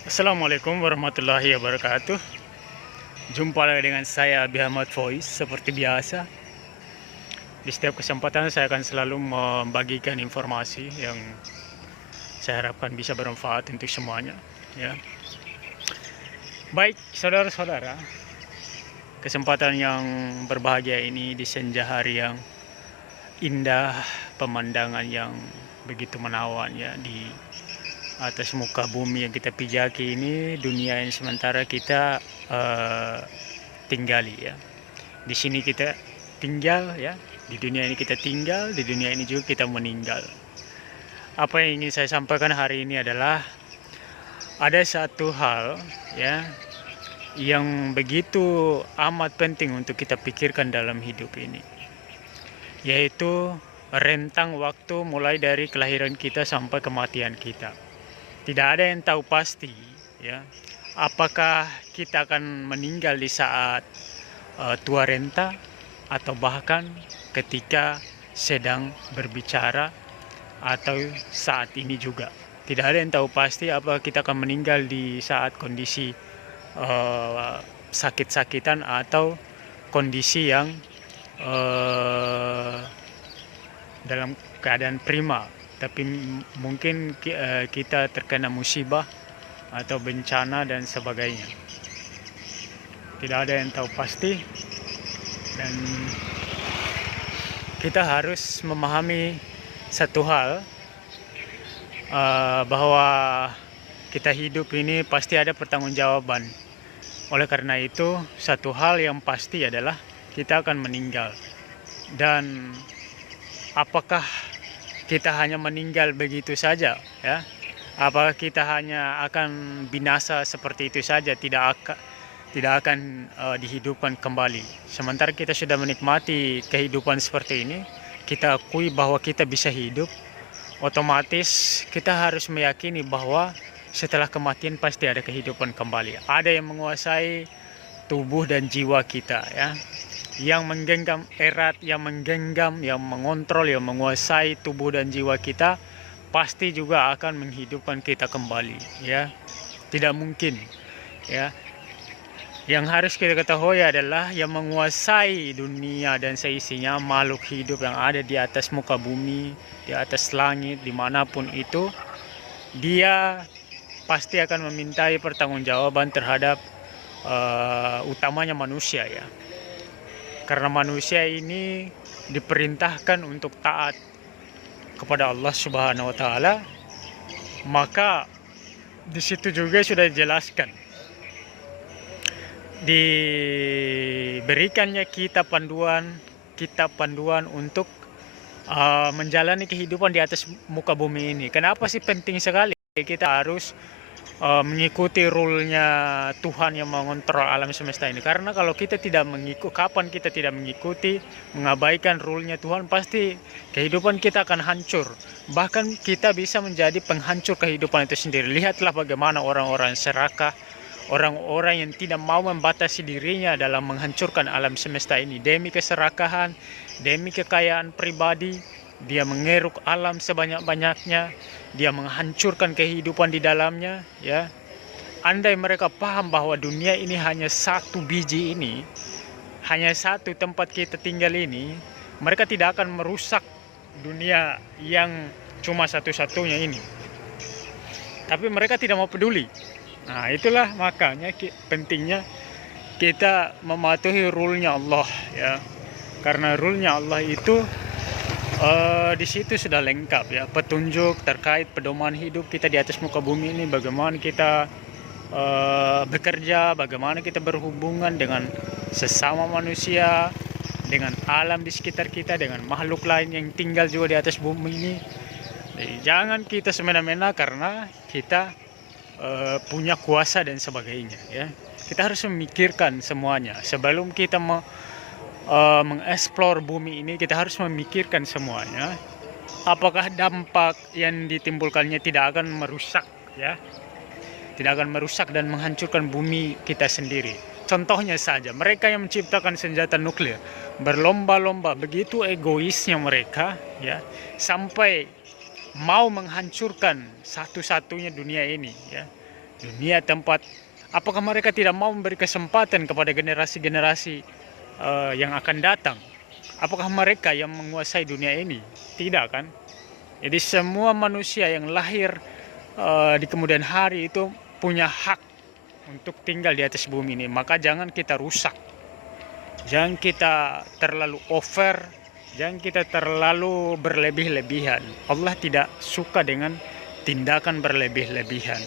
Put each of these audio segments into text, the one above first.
Assalamualaikum warahmatullahi wabarakatuh. Jumpa lagi dengan saya Abi Ahmad Voice. Seperti biasa, di setiap kesempatan saya akan selalu membagikan informasi yang saya harapkan bisa bermanfaat untuk semuanya. Ya, baik saudara-saudara, kesempatan yang berbahagia ini di senja hari yang indah, pemandangan yang begitu menawan ya di atas muka bumi yang kita pijaki ini, dunia yang sementara kita tinggali ya. Di sini kita tinggal ya, di dunia ini kita tinggal, di dunia ini juga kita meninggal. Apa yang ingin saya sampaikan hari ini adalah ada satu hal ya yang begitu amat penting untuk kita pikirkan dalam hidup ini, yaitu rentang waktu mulai dari kelahiran kita sampai kematian kita. Tidak ada yang tahu pasti ya, apakah kita akan meninggal di saat tua renta atau bahkan ketika sedang berbicara atau saat ini juga. Tidak ada yang tahu pasti apakah kita akan meninggal di saat kondisi sakit-sakitan atau kondisi yang dalam keadaan prima, tapi mungkin kita terkena musibah atau bencana dan sebagainya. Tidak ada yang tahu pasti, dan kita harus memahami satu hal, bahwa kita hidup ini pasti ada pertanggungjawaban. Oleh karena itu, satu hal yang pasti adalah kita akan meninggal. Dan apakah kita hanya meninggal begitu saja ya? Apakah kita hanya akan binasa seperti itu saja, tidak akan dihidupkan kembali? Sementara kita sudah menikmati kehidupan seperti ini, kita akui bahwa kita bisa hidup, otomatis kita harus meyakini bahwa setelah kematian pasti ada kehidupan kembali. Ada yang menguasai tubuh dan jiwa kita ya, yang menggenggam erat, yang menggenggam, yang mengontrol, yang menguasai tubuh dan jiwa kita, pasti juga akan menghidupkan kita kembali ya. Tidak mungkin ya. Yang harus kita ketahui adalah yang menguasai dunia dan seisinya, makhluk hidup yang ada di atas muka bumi, di atas langit, dimanapun itu, dia pasti akan memintai pertanggungjawaban terhadap utamanya manusia ya. Karena manusia ini diperintahkan untuk taat kepada Allah Subhanahu wa taala, maka di situ juga sudah dijelaskan, diberikannya kita panduan untuk menjalani kehidupan di atas muka bumi ini. Kenapa sih penting sekali kita harus mengikuti rule-nya Tuhan yang mengontrol alam semesta ini? Karena kalau kita tidak mengikuti, kapan kita tidak mengikuti, mengabaikan rule-nya Tuhan, pasti kehidupan kita akan hancur. Bahkan kita bisa menjadi penghancur kehidupan itu sendiri. Lihatlah bagaimana orang-orang serakah, orang-orang yang tidak mau membatasi dirinya dalam menghancurkan alam semesta ini. Demi keserakahan, demi kekayaan pribadi, dia mengeruk alam sebanyak-banyaknya, dia menghancurkan kehidupan di dalamnya ya. Andai mereka paham bahwa dunia ini hanya satu biji ini, hanya satu tempat kita tinggal ini, mereka tidak akan merusak dunia yang cuma satu-satunya ini. Tapi mereka tidak mau peduli. Nah, itulah makanya pentingnya kita mematuhi rule-nya Allah ya. Karena rule-nya Allah itu di situ sudah lengkap ya, petunjuk terkait pedoman hidup kita di atas muka bumi ini, bagaimana kita bekerja, bagaimana kita berhubungan dengan sesama manusia, dengan alam di sekitar kita, dengan makhluk lain yang tinggal juga di atas bumi ini. Jadi, jangan kita semena-mena karena kita punya kuasa dan sebagainya ya. Kita harus memikirkan semuanya sebelum kita mengeksplor bumi ini. Kita harus memikirkan semuanya, apakah dampak yang ditimbulkannya tidak akan merusak ya, tidak akan merusak dan menghancurkan bumi kita sendiri. Contohnya saja, mereka yang menciptakan senjata nuklir berlomba-lomba, begitu egoisnya mereka ya, sampai mau menghancurkan satu-satunya dunia ini ya, dunia tempat, apakah mereka tidak mau memberi kesempatan kepada generasi-generasi yang akan datang? Apakah mereka yang menguasai dunia ini? Tidak kan? Jadi semua manusia yang lahir di kemudian hari itu punya hak untuk tinggal di atas bumi ini. Maka jangan kita rusak, jangan kita terlalu over, jangan kita terlalu berlebih-lebihan. Allah tidak suka dengan tindakan berlebih-lebihan.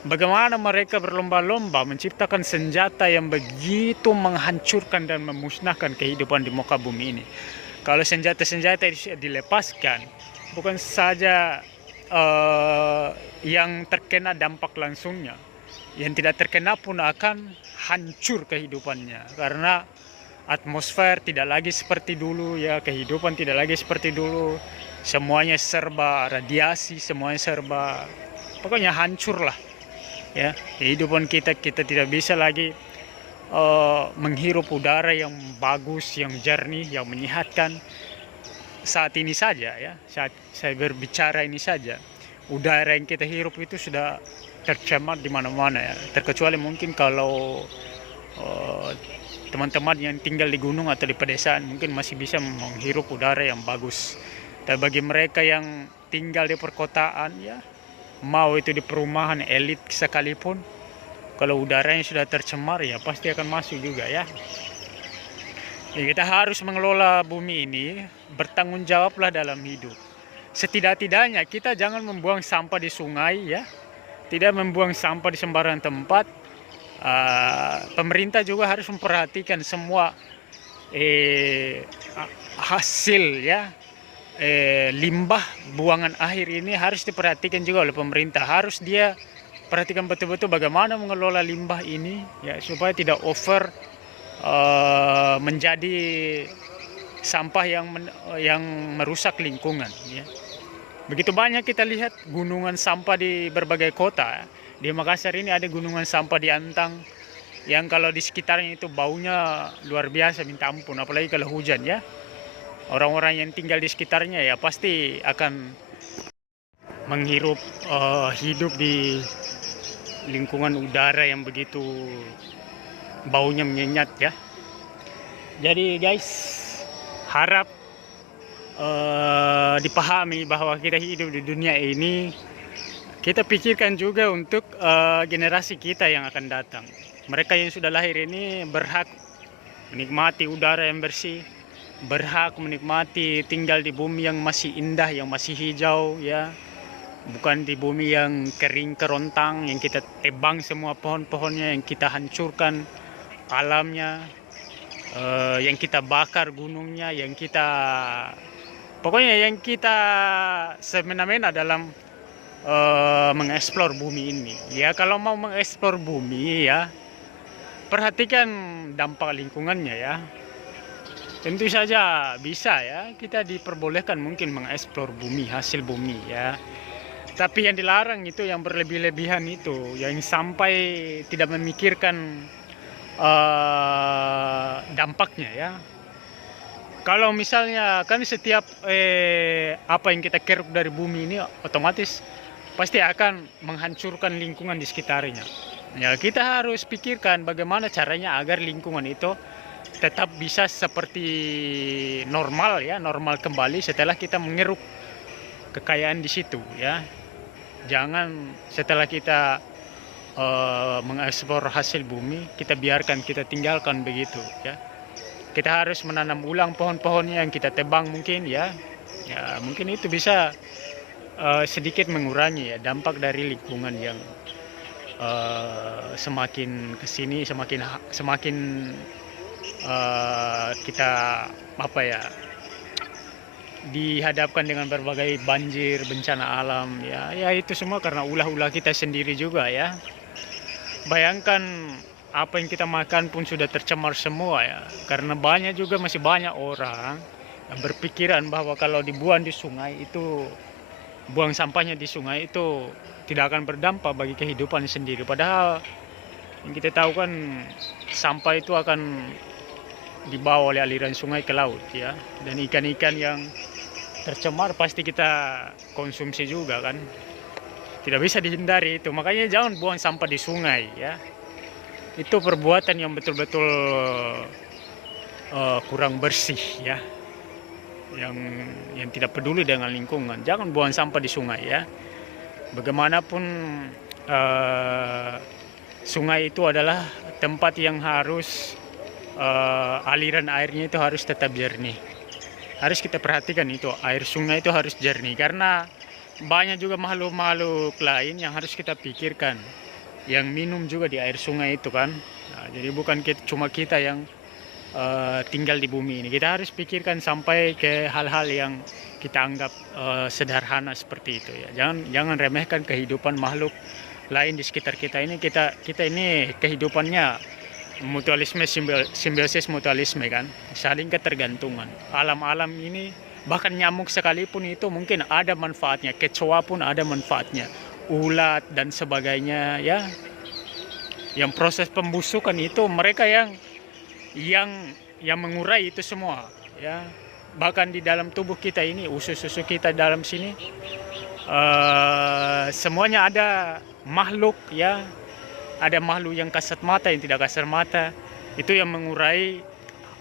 Bagaimana mereka berlomba-lomba menciptakan senjata yang begitu menghancurkan dan memusnahkan kehidupan di muka bumi ini. Kalau senjata-senjata dilepaskan, bukan saja yang terkena dampak langsungnya, yang tidak terkena pun akan hancur kehidupannya. Karena atmosfer tidak lagi seperti dulu ya, kehidupan tidak lagi seperti dulu. Semuanya serba radiasi, semuanya serba, pokoknya hancur lah. Ya, kehidupan kita tidak bisa lagi menghirup udara yang bagus, yang jernih, yang menyehatkan. Saat ini saja ya, saat saya berbicara ini saja, udara yang kita hirup itu sudah tercemar di mana-mana ya. Terkecuali mungkin kalau teman-teman yang tinggal di gunung atau di pedesaan mungkin masih bisa menghirup udara yang bagus. Tapi bagi mereka yang tinggal di perkotaan ya, mau itu di perumahan elit sekalipun, kalau udaranya sudah tercemar ya pasti akan masuk juga ya. Ya, kita harus mengelola bumi ini, bertanggung jawablah dalam hidup. Setidak-tidaknya kita jangan membuang sampah di sungai ya, tidak membuang sampah di sembarang tempat. Pemerintah juga harus memperhatikan semua hasil ya, limbah buangan akhir ini harus diperhatikan juga oleh pemerintah. Harus dia perhatikan betul-betul bagaimana mengelola limbah ini ya, supaya tidak over menjadi sampah yang merusak lingkungan ya. Begitu banyak kita lihat gunungan sampah di berbagai kota. Di Makassar ini ada gunungan sampah di Antang yang kalau di sekitarnya itu baunya luar biasa minta ampun, apalagi kalau hujan ya. Orang-orang yang tinggal di sekitarnya ya pasti akan menghirup hidup di lingkungan udara yang begitu baunya menyengat ya. Jadi guys, harap dipahami bahwa kita hidup di dunia ini, kita pikirkan juga untuk generasi kita yang akan datang. Mereka yang sudah lahir ini berhak menikmati udara yang bersih, berhak menikmati tinggal di bumi yang masih indah, yang masih hijau ya, bukan di bumi yang kering kerontang, yang kita tebang semua pohon-pohonnya, yang kita hancurkan alamnya, yang kita bakar gunungnya, yang kita pokoknya yang kita semena-mena dalam mengeksplor bumi ini ya. Kalau mau mengeksplor bumi ya, perhatikan dampak lingkungannya ya. Tentu saja bisa ya, kita diperbolehkan mungkin mengeksplor bumi, hasil bumi ya. Tapi yang dilarang itu yang berlebih-lebihan itu, yang sampai tidak memikirkan dampaknya ya. Kalau misalnya kan setiap apa yang kita keruk dari bumi ini otomatis pasti akan menghancurkan lingkungan di sekitarnya. Ya, kita harus pikirkan bagaimana caranya agar lingkungan itu tetap bisa seperti normal ya, normal kembali setelah kita mengeruk kekayaan di situ ya. Jangan setelah kita mengeksplor hasil bumi, kita biarkan, kita tinggalkan begitu ya. Kita harus menanam ulang pohon-pohonnya yang kita tebang mungkin ya. Ya, mungkin itu bisa sedikit mengurangi ya dampak dari lingkungan yang semakin kesini semakin kita apa ya, dihadapkan dengan berbagai banjir, bencana alam ya. Ya itu semua karena ulah-ulah kita sendiri juga ya. Bayangkan apa yang kita makan pun sudah tercemar semua ya. Karena masih banyak orang yang berpikiran bahwa kalau dibuang di sungai itu, buang sampahnya di sungai itu tidak akan berdampak bagi kehidupan sendiri. Padahal yang kita tahu kan sampah itu akan dibawa oleh aliran sungai ke laut ya. Dan ikan-ikan yang tercemar pasti kita konsumsi juga kan. tidak bisa dihindari itu. Makanya jangan buang sampah di sungai ya. Itu perbuatan yang betul-betul kurang bersih ya. Yang tidak peduli dengan lingkungan. Jangan buang sampah di sungai ya. Bagaimanapun sungai itu adalah tempat yang harus aliran airnya itu harus tetap jernih. Harus kita perhatikan itu, air sungai itu harus jernih karena banyak juga makhluk-makhluk lain yang harus kita pikirkan, yang minum juga di air sungai itu kan. Nah, jadi bukan cuma kita yang tinggal di bumi ini, kita harus pikirkan sampai ke hal-hal yang kita anggap sederhana seperti itu ya. Jangan remehkan kehidupan makhluk lain di sekitar kita ini. Kita ini kehidupannya mutualisme, simbiosis mutualisme kan, saling ketergantungan. Alam-alam ini, bahkan nyamuk sekalipun itu mungkin ada manfaatnya, kecoa pun ada manfaatnya, ulat dan sebagainya ya. Yang proses pembusukan itu mereka yang mengurai itu semua ya. Bahkan di dalam tubuh kita ini, usus-usus kita dalam sini semuanya ada makhluk ya. Ada makhluk yang kasat mata, yang tidak kasat mata, itu yang mengurai.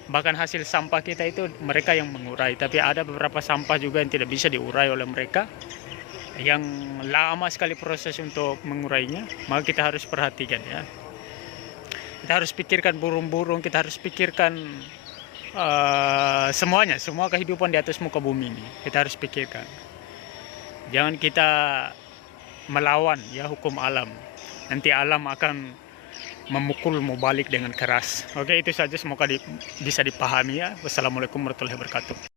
Bahkan hasil sampah kita itu mereka yang mengurai. Tapi ada beberapa sampah juga yang tidak bisa diurai oleh mereka, yang lama sekali proses untuk mengurainya. Maka kita harus perhatikan ya. Kita harus pikirkan burung-burung, kita harus pikirkan semuanya, semua kehidupan di atas muka bumi ini. Kita harus pikirkan. Jangan kita melawan ya hukum alam. Nanti alam akan memukulmu balik dengan keras. Oke, itu saja, semoga bisa dipahami ya. Wassalamualaikum warahmatullahi wabarakatuh.